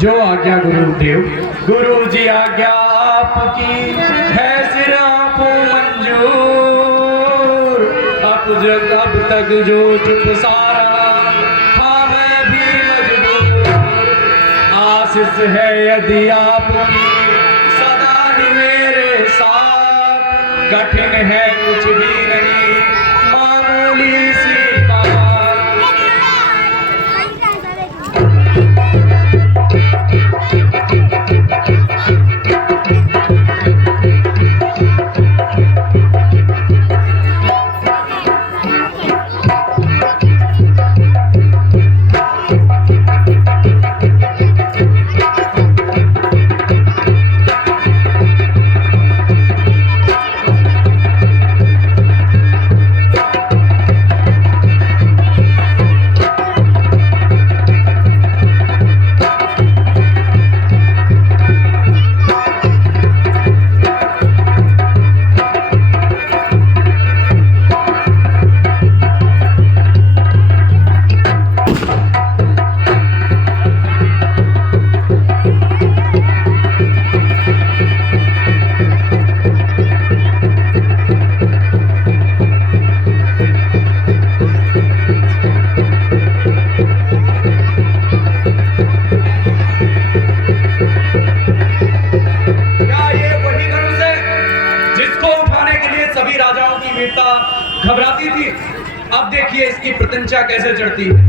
जो आज्ञा गुरुदेव। गुरु जी आज्ञा आपकी है सिरा को मंजूर। अब तक जो चुप सारा हाँ मैं भी मजबूर। आशीष है यदि आपकी सदा ही मेरे साथ। कठिन है कुछ भी नहीं मामूली सी बात। घबराती थी, अब देखिए इसकी प्रत्यंचा कैसे चढ़ती है।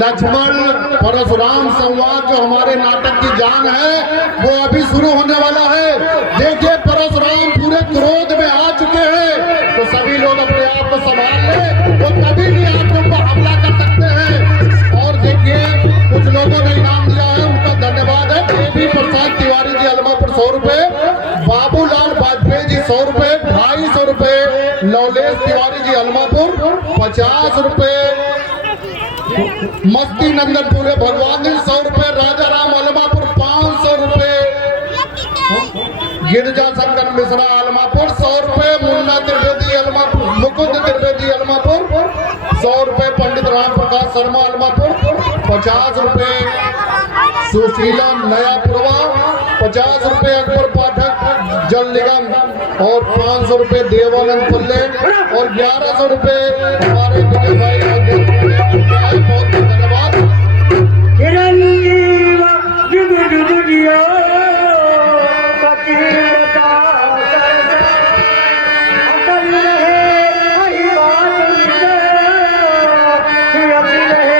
लक्ष्मण परशुराम संवाद जो हमारे नाटक की जान है वो अभी शुरू होने वाला है। देखिए परशुराम पूरे क्रोध में आ प्रसाद तिवारी जी अलमापुर 100 रुपए, बाबूलाल वाजपेयी जी 100 रुपए, 250 रुपए, लवलेश तिवारी जी अलमापुर 50 रुपए, मस्ती नंदनपुर भगवान जी 100 रुपए, राजा राम अलमापुर 500 रुपए, गिरजा शंकर मिश्रा अलमापुर 100 रुपए, मुन्ना त्रिवेदी अलमापुर, मुकुंद त्रिवेदी अलमापुर 100 रुपए, पंडित राम प्रकाश शर्मा अलमापुर 50 रुपए, सुशीला नयापुरवा 50 रुपए, अकबर पाठक जल निगम और 500 रुपए देवानंद पल्ले और 1100 रुपए हमारे विजय भाई बहुत बहुत धन्यवाद। चिरंजीव जुग जुग जियो पतिव्रता अकल रहे अहिबात सुरत रहे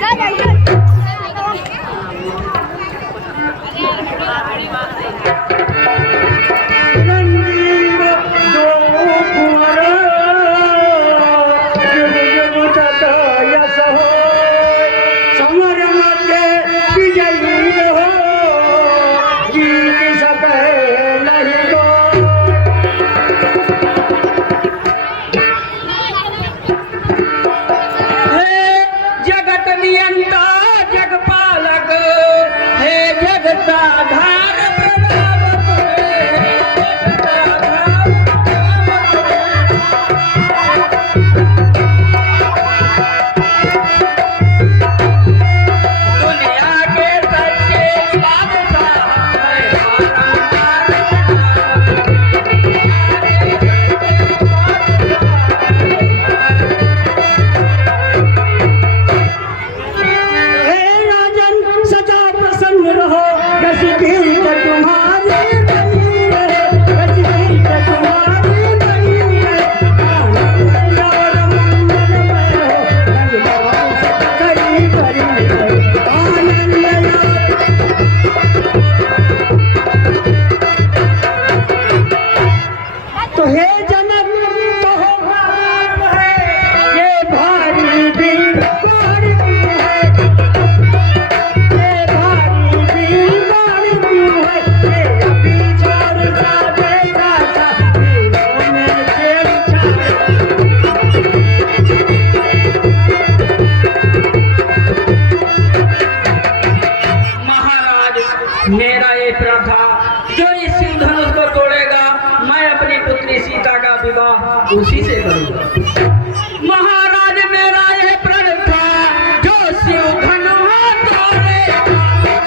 जग चिरंजीव दो कुंवर जुग जुग तथा यश हो समर मध्य विजयी हो जीत सके नहीं को हे जगत नियंता जगपालक हे जगताधार प्रभावक दुनिया के सच्चे बादशाह है हे राजन सदा प्रसन्न रहो रस गीत तुम्हारी बनी रहे रस गीत तुम्हारी बनी रहे आनंद और मंगलमय हो भगवान सब करी करी आनंद तो हे जनक तो हो भार है ये भारी दिल भार क्यों है ये भारी दिल भार क्यों है ये अभी छोड़ सा देता था दिलों में छेड़छाड़ महाराज मेरा ये प्रण था जो इस सिंह धनुष को तोड़ेगा मैं अपनी पुत्री सीता का विवाह उसी से करूंगा। महाराज मेरा ये प्रण था जो शिव धनुष तोड़ेगा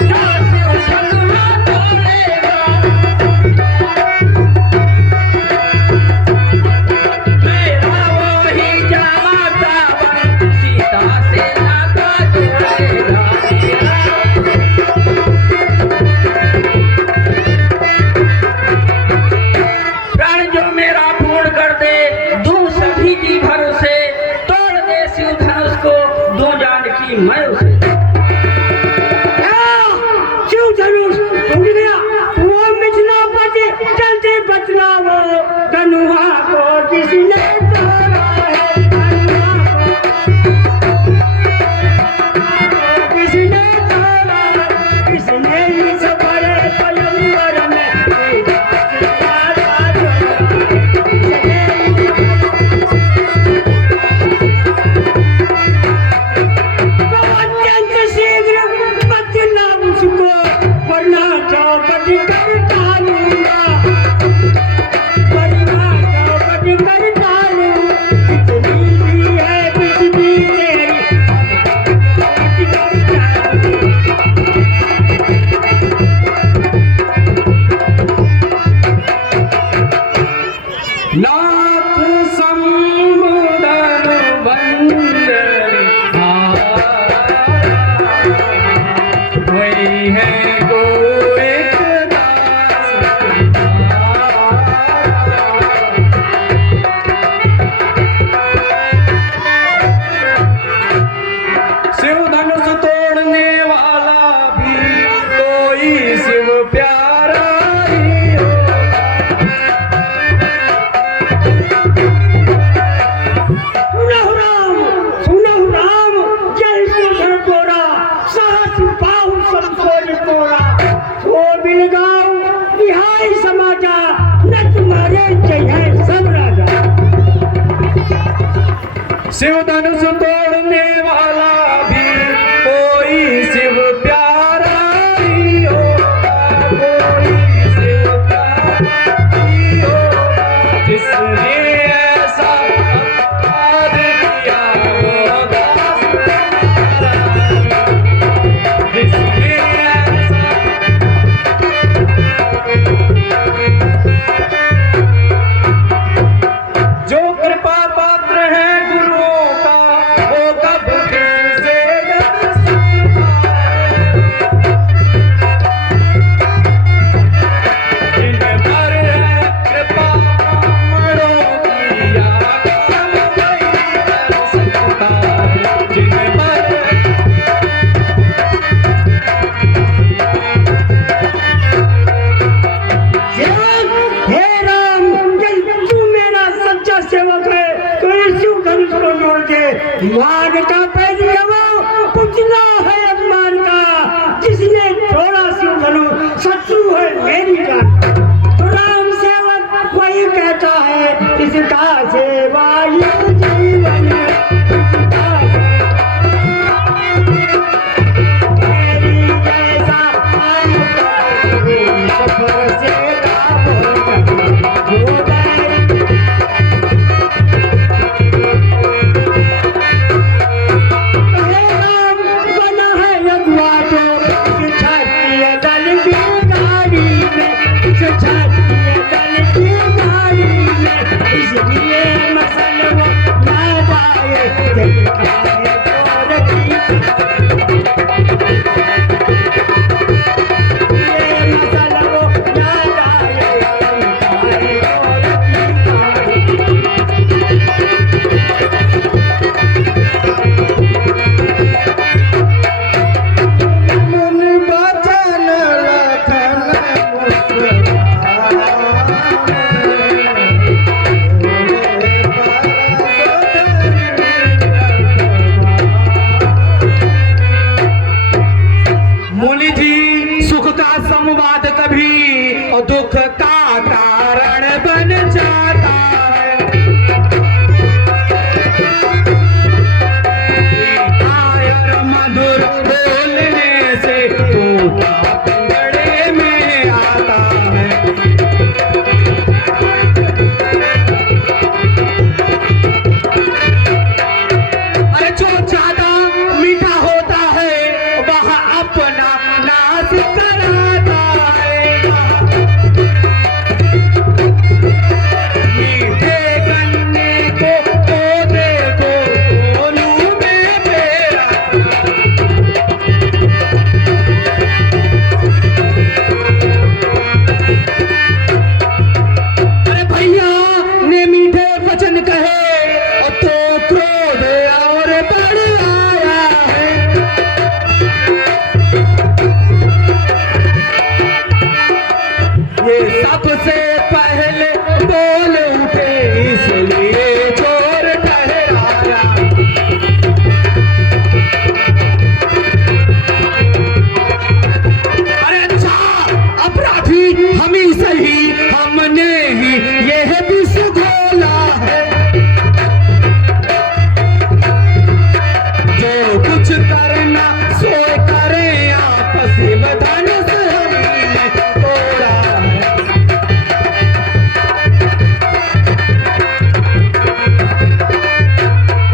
जो शिव धनुष तोड़ेगा मेरा वही जामाता बन सीता से नाता जोड़ेगा प्राण जो मेरा पूर्ण कर दे दूं सभी की भरोसे तोड़ दे शिव धनुष को दूं जानकी मैं उसे शिव धनुष टूट गया वो मिचना बचे चलते बचना वो धनुहा को किसने तोड़ा है धनुहा को किसने तोड़ा किसने इस बड़े पलंबर में अत्यंत शीघ्र बचना उसको वरना चौपट कर डालूंगा वरना चौपट कर डालूं इतनी भी है बिजली तेरी चौपट कर डालूं नाथ समुदर बंदर वही है गो एक दास शिव धनुष तोड़ने वाला भी कोई शिव प्यारा ही होगा। सुनहु राम जय सुधर गोरा सहज सुख का कारण बन जाता है। मीठा और मधुर बोलने से तोता पिंजड़े में आता है। अरे जो ज्यादा मीठा होता है वह अपना नाश कराता है। मीठे गन्ने को पौधे को कोलू में पेरा। अरे भैया ने मीठे वचन कहे और तो क्रोध और बढ़ आया है। ये सबसे पहले बोल उठे इसलिए चोर ठहराया। अरे अच्छा अपराधी हम ही सही, हमने ही यह विष घोला है। जो कुछ करना सो करें आपस में, धनुष हमने तोड़ा है।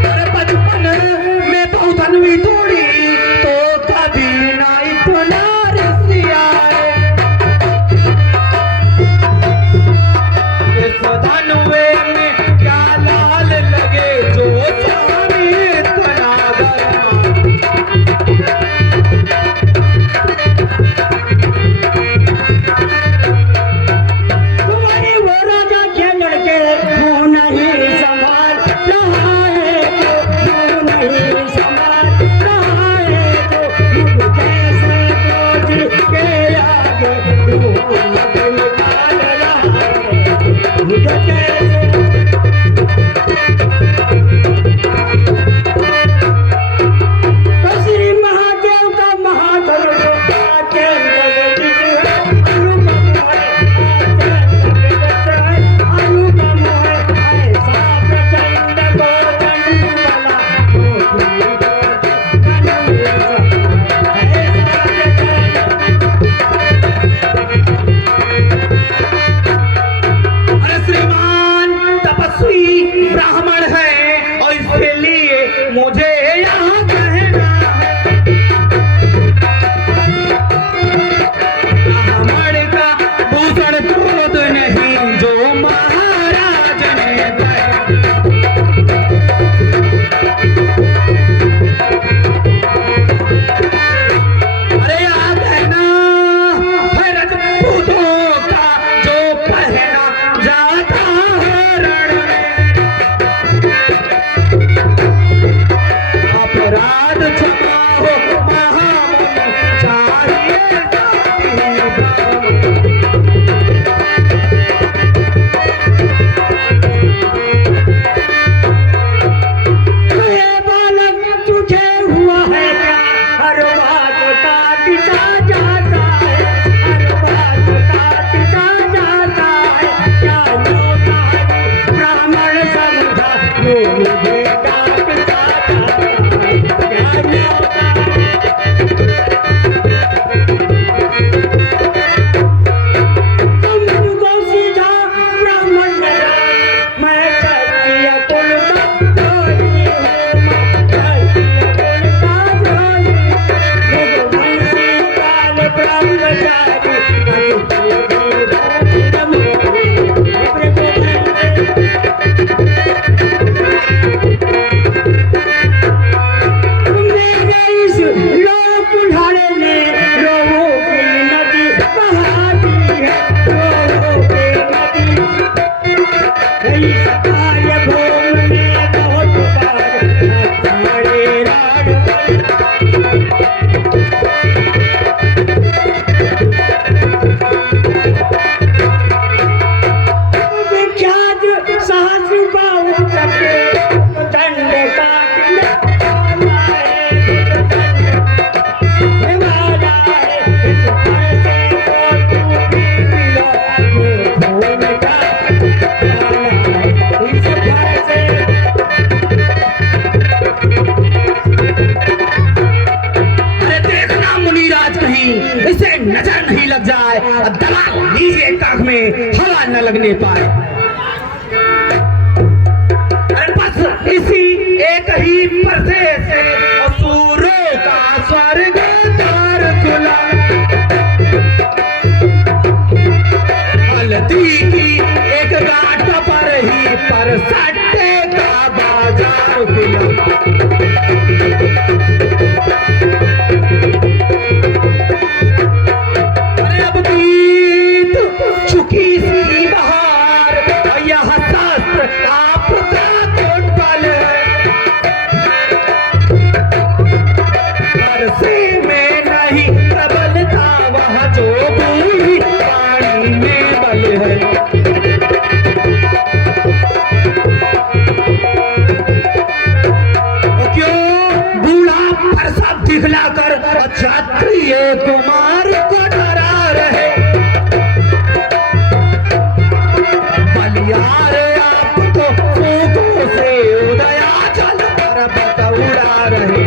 अरे बचपन में बहुत अनवी तोड़ी तो कभी ना इतना रसिया है। इस धनुवे में क्या लाल लगे जो स्वामी इतना गरमा। तुम्हारी वो राजा के लड़के वो नहीं संभाल रहा है, वो नहीं संभाल रहा है। तो मुझ जैसे फौजी के आगे वो निकाल रहा है। मुझ जैसे तो श्री महादेव का महाधर्म अरे श्रीमान तपस्वी ब्राह्मण है और इसके लिए मुझे यहाँ कहना है। ब्राह्मण का भूषण क्रोध नहीं जो महाराज ने कहा। अरे याद है ना है राजपूतों का जो पहना जाता है रण में। अपराध क्षमा हो महामुनि चाहिए जाति ब्राह्मण। ये बालक तुझे हुआ है क्या? हर बात काटता जाता है, हर बात काटता जाता है। क्या न्योता है ब्राह्मण समझा जो मुझे काटता जाता है। क्या न्योता तुम मुझको सीधा ब्राह्मण मेरा, मैं क्षत्रिय कुल का द्रोही हूँ, मैं क्षत्रिय कुल का द्रोही। रघुवंशी काल ब्रह्मचारी मेरे इस लोक उठाने ने लोगों की नदी बहाती है, लोगों की नदी। कई सकार्य भूम में बहुत बार हमारे राज मुनिराज कहीं इसे नजर नहीं लग जाए, दबा लीजिए काख में हवा न लगने पाए। अरे बस इसी एक ही परसे से असुरों का स्वर्ग द्वार खुला। हल्दी की एक गांठ पर ही पर सट्टे का बाजार खुला। अरे अब बीत चुकी सी बहार, यह शास्त्र आपका कोटबल है। बरसे में नहीं प्रबलता वह जो बूढ़ी पानी में बल है। दिखलाकर क्षत्रिय कुमार को डरा रहे। बलियार आपको फूकों से उदयाचल पर्वत उड़ा रहे।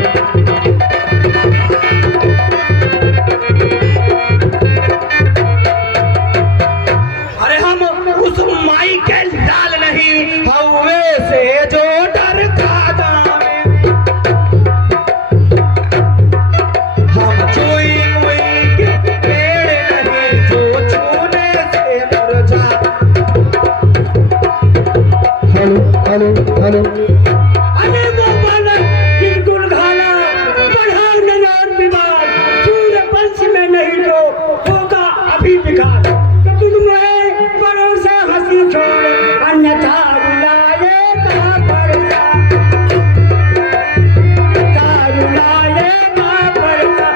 अरे हम उस माई के लाल नहीं हवे से जो डर खा जावे। हेलो अरे वो बालक बिल्कुल घाला बढ़ा ननार बीमार, सूर्य वंश में नहीं तो होगा अभी बिखार। तो तुम्हें भरोसा हंसी छोड़ अन्यथा रुलाएगा भरोसा, रुलाएगा भरोसा।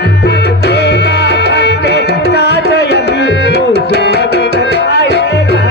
देगा खट्टे काज अभी वो स्वागत आएगा।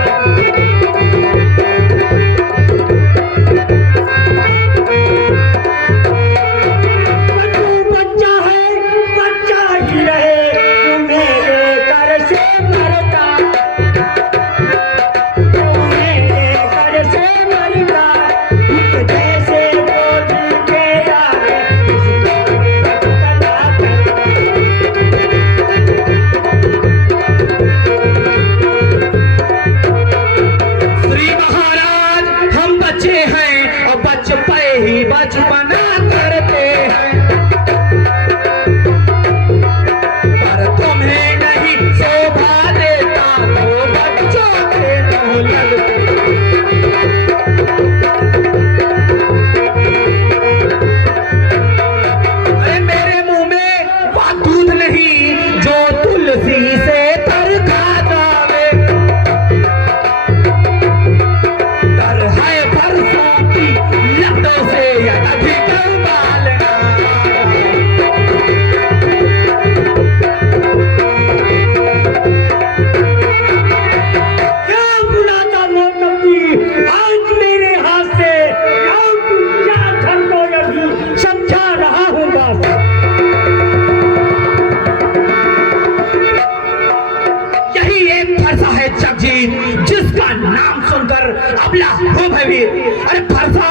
जिसका नाम सुनकर अबला हो भयभीत। अरे फरसा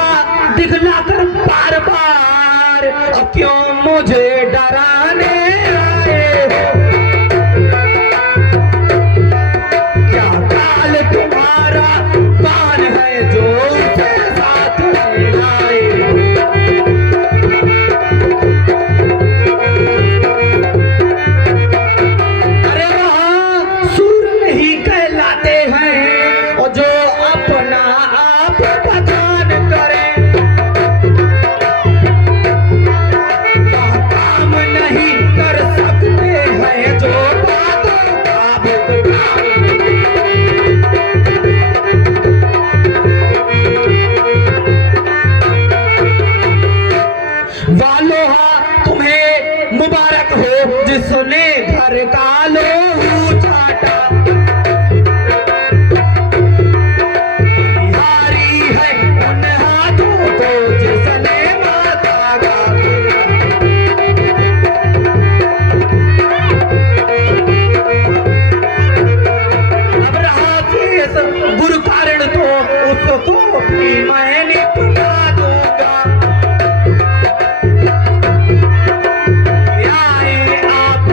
दिखलाकर बार बार अब क्यों मुझे डराने आए हो? क्या काल तुम्हारा पान है जो उसे साथ में लाए? अरे वहाँ सूर नहीं कहलाते हैं और जो अपना आप पहचान करे, काम नहीं कर सकते हैं जो बातों का भुगतान। वालोहा तुम्हें मुबारक हो जिसने घर का लोहू चाटा। बिहारी है उन हाथों को जिसने माता का। अब रहा शेष गुरु कारण तो उसको भी मैं निपटा दूंगा। आए आप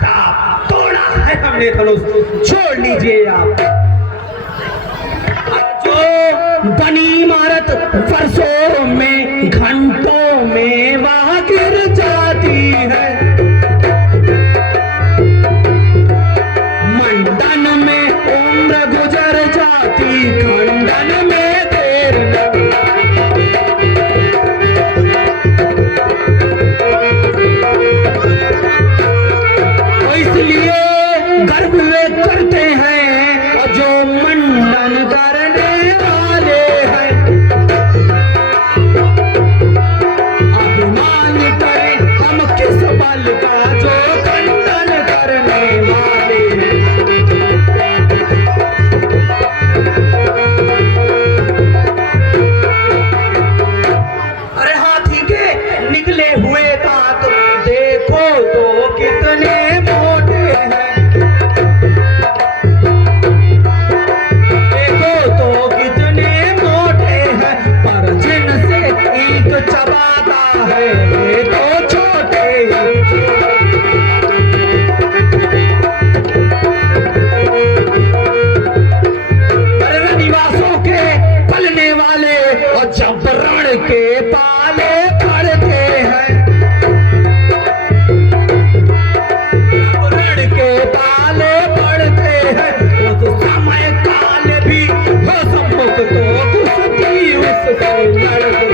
साहब तोड़ा है हमने धनुष, छोड़ लीजिए आप। जो बनी इमारत वर्षों में घंटों में वहां गिर जाती है, मंडन में उम्र गुजर जाती, खंडन में देर तो इसलिए गर्व वे करते हैं और जो मंडन करने वाले हैं, अभिमान करें हम किस बल का जो खंडन करने वाले हैं। अरे हाथी के निकले हुए दांत देखो तो कितने मोटे हैं, देखो तो कितने मोटे हैं, पर जिनसे ईंट चबाता है वे तो छोटे ही। पर रनिवासों के पलने वाले और जब रण के पाले पड़ते हैं, रण के पाले पड़ते हैं, उस समय काल भी हो सम्मुख तो कुश्ती उससे लड़ते।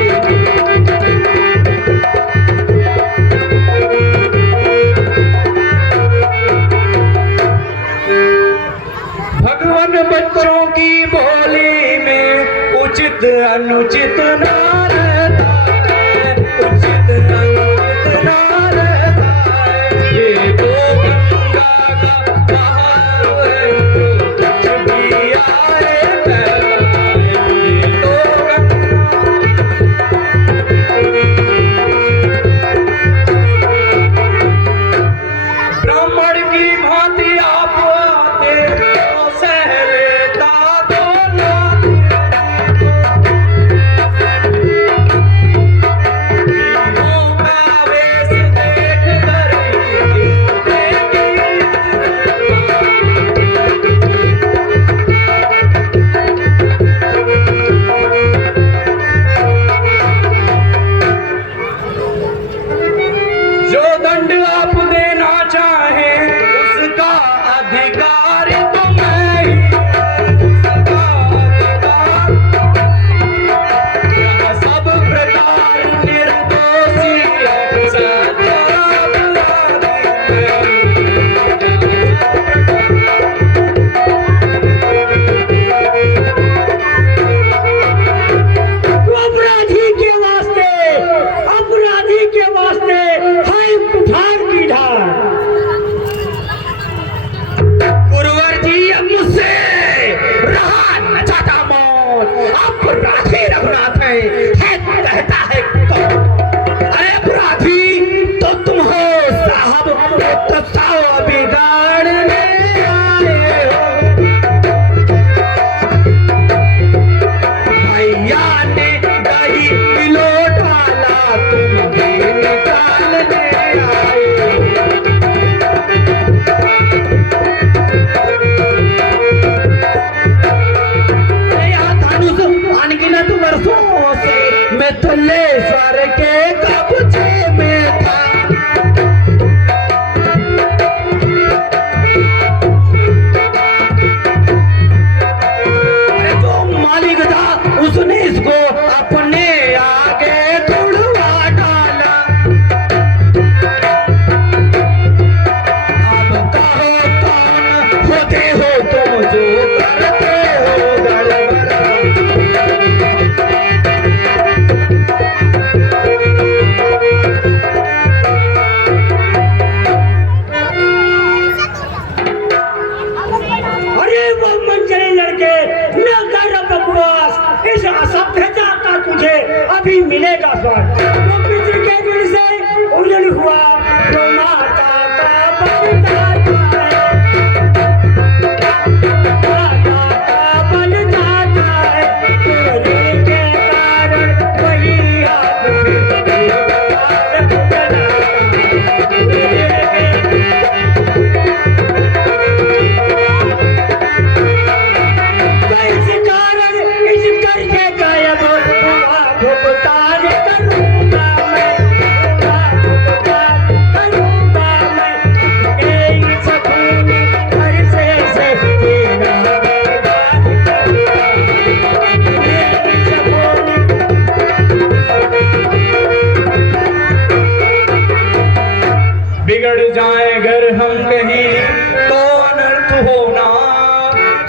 भगवान बच्चों की बोली में उचित अनुचित ना रहता है, उचित अनुचित ना रहता है। ये तो गंगा का बहाव है, जो कुछ भी आए कहता है। ये तो ब्राह्मण की भांति आप आते तो सह लेता दो नाते। मुंह का वेश देख कर जो दंड आप देना चाहे उसका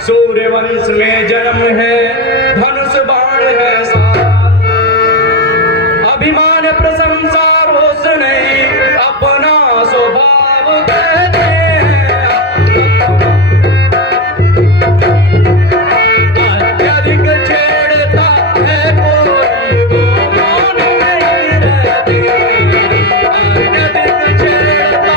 सूर्यवंश में जन्म है, धनुष बाण है साथ। अभिमान प्रशंसा रोष नहीं, अपना स्वभाव कहते हैं। अत्यधिक छेड़ता है कोई तो मान नहीं रहती। अत्यधिक छेड़ता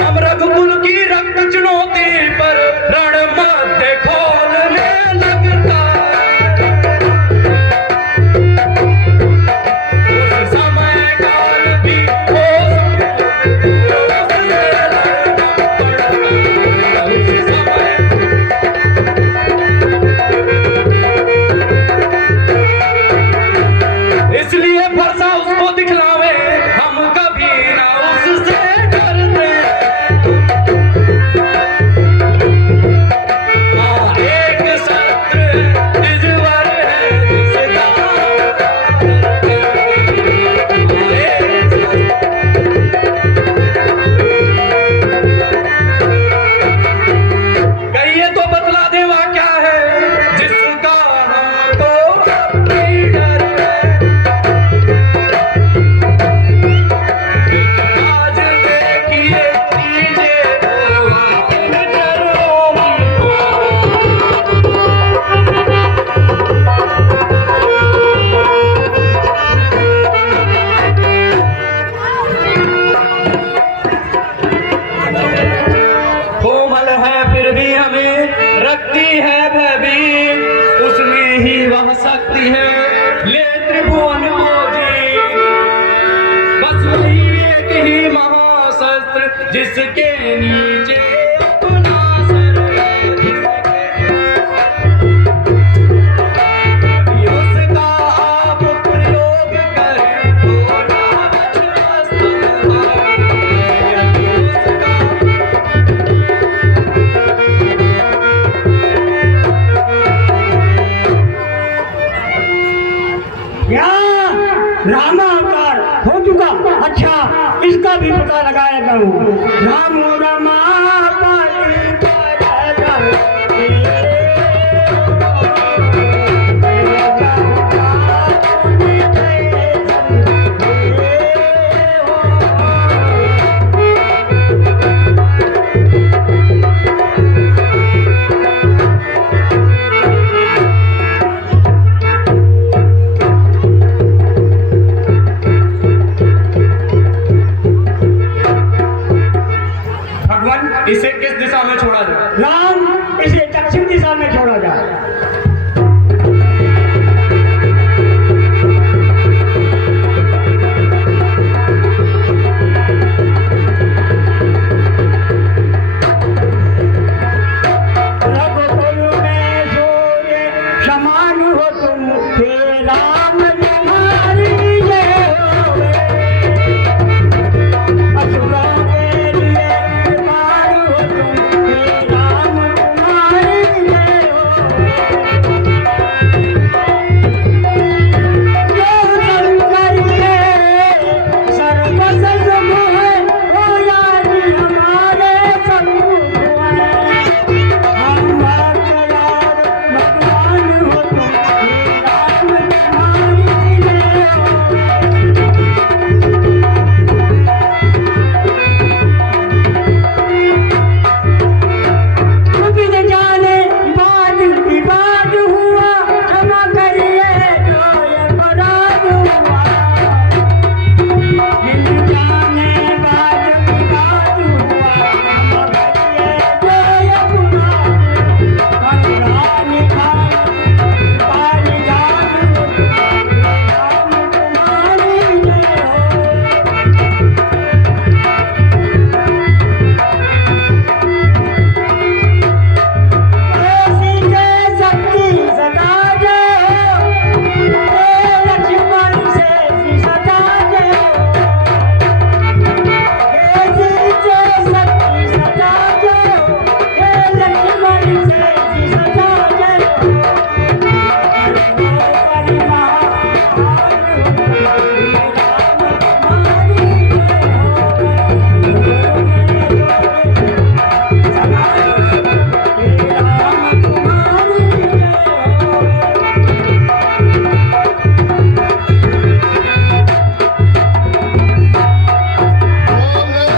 हम रघुकुल की रक्त चुनौती पर रण मध्य खोलने लगता है। उस समय काल भी हो उससे लड़ना पड़ता। उस समय इसलिए फरसा उसको दिखलावे, हम कभी ना उससे डरते। हाँ, एक शस्त्र निजवर है जिसका कहिए तो बतला देवा क्या है जिसका हमको अपनी डर है। आज देखिए कीजिए कोमल है फिर भी हमें रखती है भयभीत, उसमें ही वह शक्ति है ले त्रिभुवन को जी। बस वही एक ही महाशस्त्र जिसके नीचे अपना सर है, यदि उसका आप प्रयोग करें तो ना बचता है। यदि उसका यहाँ रामावतार हो चुका। अच्छा, इसका भी पता लगाया करूँ। राम रामा पाटी